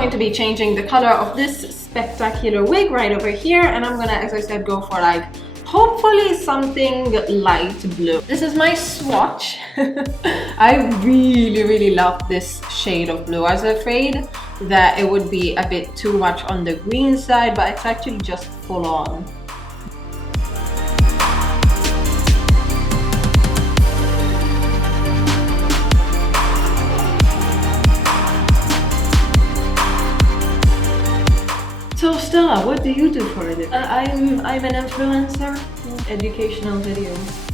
going to be changing the color of this spectacular wig right over here, and I'm gonna, as I said, go for like hopefully something light blue. This is my swatch. I really love this shade of blue. I was afraid that it would be a bit too much on the green side, but it's actually just full on. So Stella, what do you do for a living? I'm an influencer, educational videos.